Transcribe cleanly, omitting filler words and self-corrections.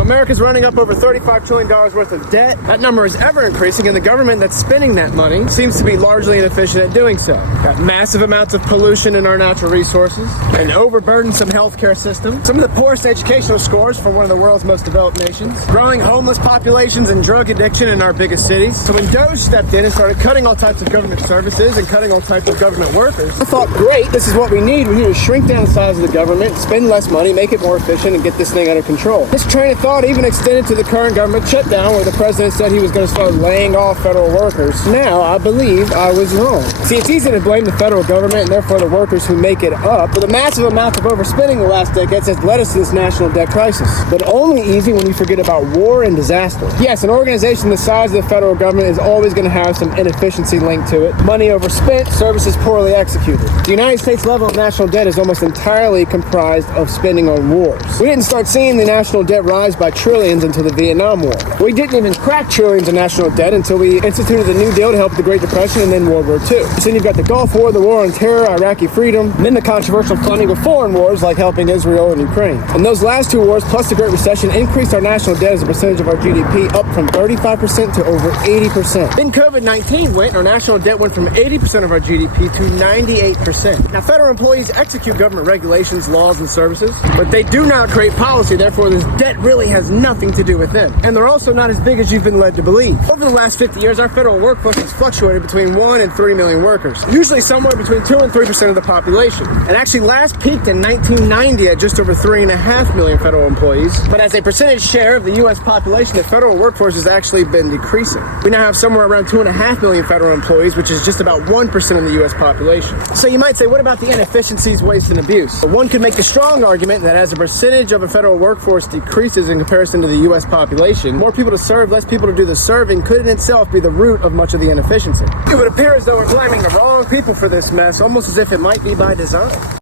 So America's running up over $35 trillion worth of debt. That number is ever increasing, and the government that's spending that money seems to be largely inefficient at doing so. Got massive amounts of pollution in our natural resources, an overburdensome healthcare system, some of the poorest educational scores for one of the world's most developed nations, growing homeless populations and drug addiction in our biggest cities. So when Doge stepped in and started cutting all types of government services and cutting all types of government workers, I thought, great, this is what we need. We need to shrink down the size of the government, spend less money, make it more efficient, and get this thing under control. This train of thought even extended to the current government shutdown, where the president said he was going to start laying off federal workers. Now, I believe I was wrong. See, it's easy to blame the federal government and therefore the workers who make it up for the massive amounts of overspending the last decades has led us to this national debt crisis. But only easy when you forget about war and disaster. Yes, an organization the size of the federal government is always going to have some inefficiency linked to it. Money overspent, services poorly executed. The United States level of national debt is almost entirely comprised of spending on wars. We didn't start seeing the national debt rise by trillions until the Vietnam War. We didn't even crack trillions of national debt until we instituted the New Deal to help the Great Depression and then World War II. So then you've got the Gulf War, the War on Terror, Iraqi freedom, and then the controversial funding of foreign wars like helping Israel and Ukraine. And those last two wars, plus the Great Recession, increased our national debt as a percentage of our GDP up from 35% to over 80%. Then COVID-19 went, and our national debt went from 80% of our GDP to 98%. Now, federal employees execute government regulations, laws, and services, but they do not create policy. Therefore, this debt really has nothing to do with them. And they're also not as big as you've been led to believe. Over the last 50 years, our federal workforce has fluctuated between 1 and 3 million workers, usually somewhere between 2 and 3% of the population. It actually last peaked in 1990 at just over 3.5 million federal employees. But as a percentage share of the U.S. population, the federal workforce has actually been decreasing. We now have somewhere around 2.5 million federal employees, which is just about 1% of the U.S. population. So you might say, what about the inefficiencies, waste, and abuse? One could make a strong argument that as a percentage of a federal workforce decreases in comparison to the U.S. population, more people to serve, less people to do the serving could in itself be the root of much of the inefficiency. It would appear as though we're blaming the wrong people for this mess, almost as if it might be by design.